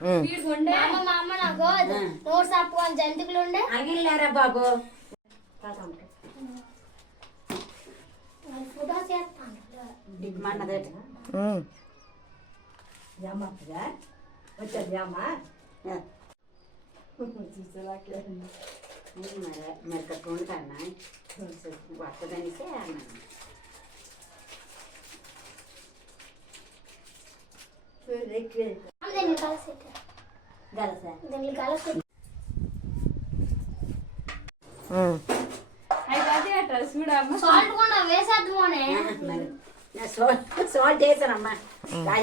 మా అమ్మ నాకు నోట్స్ ఆపుకొని జంతికలు ఉండే అగిల్లారా బాబు ఫోటో చేస్తాను మన్నదేట వచ్చేది అమ్మ మరి కట్టుకుంటూ కన్నా వస్తుందనిసే అన్నాను సోల్ చేశానమ్మా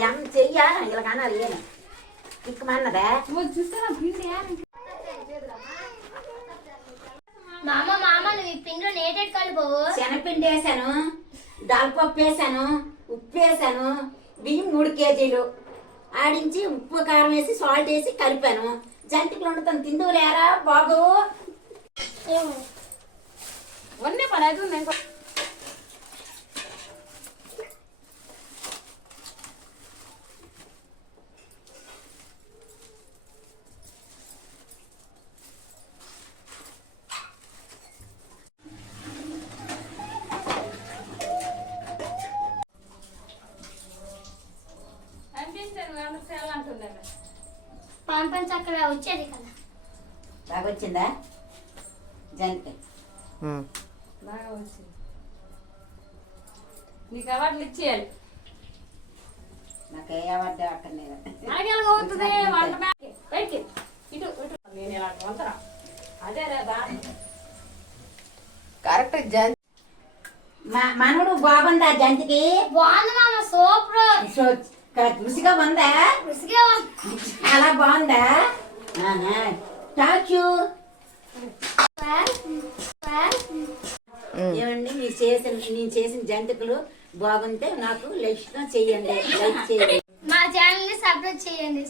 అమ్మ చెయ్యా ఇలా కనాలి ఇక్కమన్నదా మామ మామ నువ్వు ఈ పిండిలో నేటెడ్ కలిపోవు శనగపిండి వేసాను దాల్పప్పు వేసాను ఉప్పు వేసాను బియ్యం 3 కేజీలు ఆడించి ఉప్పు కారం వేసి సాల్ట్ వేసి కలిపాను జంతికలు వండుతాను తిందువు లేరా బాబు వన్నే పని అవుతుంది పాంపన్ చక్కగా వచ్చేది కదా బాగా వచ్చిందా జంతిక బాగా వచ్చింది నీకు అవార్డులు ఇచ్చేయాలి నాకు ఏ అవార్డు అక్కర్లేదు అవుతుంది వంట పైకి ఇటు ఇటు నేను ఇలా వంతరా అదే రేదా కరెక్ట్ మనడు బాగుందా జంతికి బాగుంది మామ సూపర్ రుచిగా ఉందా రుచిగా అలా బాగుందా థ్యాంక్ యూ ఏమండి నేను చేసిన జంతికలు బాగుంటే నాకు లైక్ చేయండి మా ఛానల్ ని సబ్స్క్రైబ్ చేయండి.